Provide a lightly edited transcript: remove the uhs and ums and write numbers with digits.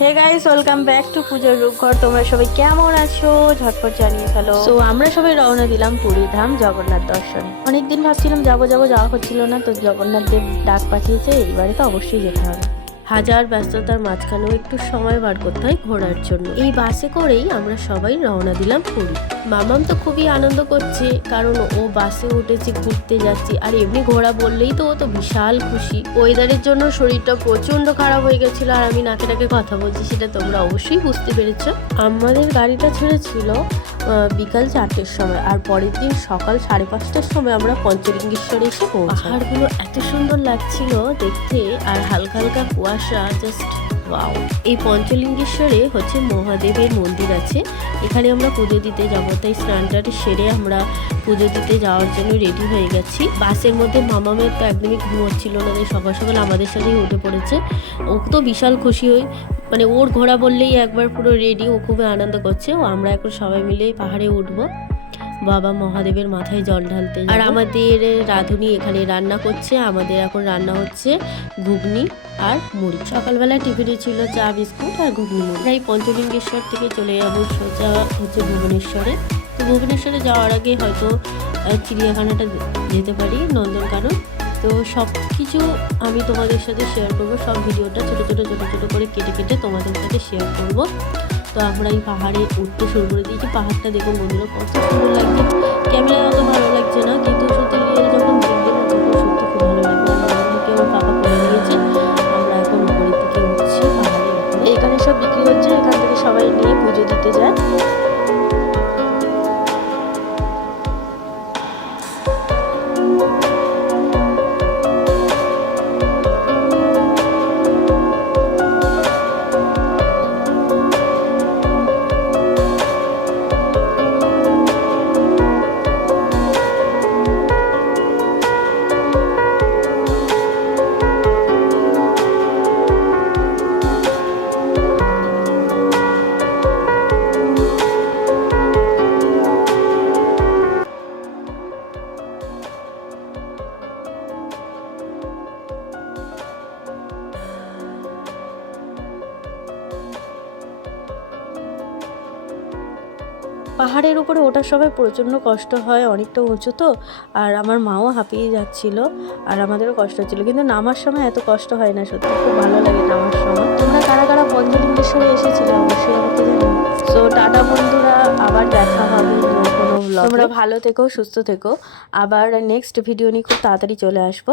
Hey guys, welcome back to পূজার রূপঘর। তোমরা সবাই কেমন আছো? ঝটপট জানিয়ে ফেলো। তো আমরা সবাই রওনা দিলাম পুরী ধাম জগন্নাথ দর্শনে। অনেকদিন ভাবছিলাম যাবো যাওয়া হচ্ছিল না, তো জগন্নাথ দেব ডাক পাঠিয়েছে, এইবারে তো অবশ্যই যেতে হবে। হাজার ব্যস্ততার মাঝখানেও একটু সময় বার করতে হয় ঘোরার জন্য। এই বাসে করেই আমরা সবাই রওনা দিলাম পুরী। মামাম তো খুবই আনন্দ করছে, কারণ ও বাসে উঠেছে, ঘুরতে যাচ্ছি। আর এমনি ঘোরা বললেই তো ও তো বিশাল খুশি। ওয়েদারের জন্য শরীরটা প্রচন্ড খারাপ হয়ে গেছিল, আর আমি নাকে নাকে কথা বলছি, সেটা তোমরা অবশ্যই বুঝতে পেরেছো। আমাদের গাড়িটা ছেড়েছিল বিকাল 4টের সময়, আর পরের দিন সকাল 5:30টার সময় আমরা পঞ্চলিঙ্গেশ্বরে এসে পৌঁছাই। পাহাড়গুলো এত সুন্দর লাগছিল দেখতে, আর হালকা হালকা কুয়াশা, জাস্ট ওয়াও। এই পঞ্চলিঙ্গেশ্বরে হচ্ছে মহাদেবের মন্দির আছে, এখানে আমরা পুজো দিতে যাবো। তাই স্নানটাটি সেরে আমরা পুজো দিতে যাওয়ার জন্য রেডি হয়ে গেছি। বাসের মধ্যে মামামের তো একদমই ঘুম হচ্ছিল না, তাই সকাল সকাল আমাদের সাথেই উঠে পড়েছে। ও তো বিশাল খুশি হই, মানে ওর ঘোরা বললেই একবার পুরো রেডি, ও খুবই আনন্দ করছে। ও আমরা এখন সবাই মিলে পাহাড়ে উঠবো, বাবা মহাদেবের মাথায় জল ঢালতে। আর আমাদের রাঁধুনি এখানে রান্না করছে। আমাদের এখন রান্না হচ্ছে ঘুগনি আর মুড়ি। সকালবেলা টিফিনে ছিল চা বিস্কুট আর ঘুগনি মুড়ি। এই পঞ্চলিঙ্গেশ্বর থেকে চলে যাবো সোজা হচ্ছে ভুবনেশ্বরে। তো ভুবনেশ্বরে যাওয়ার আগে হয়তো চিড়িয়াখানাটা যেতে পারি, নন্দনকানন। তো সব কিছু আমি তোমাদের সাথে শেয়ার করবো, সব ভিডিওটা ছোটো ছোটো করে কেটে কেটে তোমাদের সাথে শেয়ার করব। তো আমরা এই পাহাড়ে উঠতে শুরু করে দিয়েছি। পাহাড়টা দেখুন বন্ধুরা, কত সুন্দর লাগছে। ক্যামেরায় অত ভালো লাগছে না, কিন্তু সত্যি রিয়েল যখন দেখবে না তখন সত্যি খুব ভালো লাগবে। আমাদেরকে ওর পাপা করে নিয়েছে, আমরা এখন উপরের দিকে উঠছি পাহাড়ে। এখানে সব বিক্রি হচ্ছে, এখান থেকে সবাই নিয়ে পুজো দিতে যায়। পাহাড়ের উপরে ওঠার সময় প্রচণ্ড কষ্ট হয়, অনেকটা উঁচু তো, আর আমার মাও হাঁপিয়ে যাচ্ছিল, আর আমাদেরও কষ্ট হচ্ছিল। কিন্তু নামার সময় এত কষ্ট হয় না, সত্যি খুব ভালো লাগে নামার সময়। তোমরা কারা কারা পঞ্চলিঙ্গেশ্বরে এসেছিলে অবশ্যই আমাকে জানিও। সো টাটা বন্ধুরা, আবার দেখা হবে কোনো ব্লগে। তোমরা ভালো থেকো, সুস্থ থেকো। আবার নেক্সট ভিডিও নিয়ে খুব তাড়াতাড়ি চলে আসবো।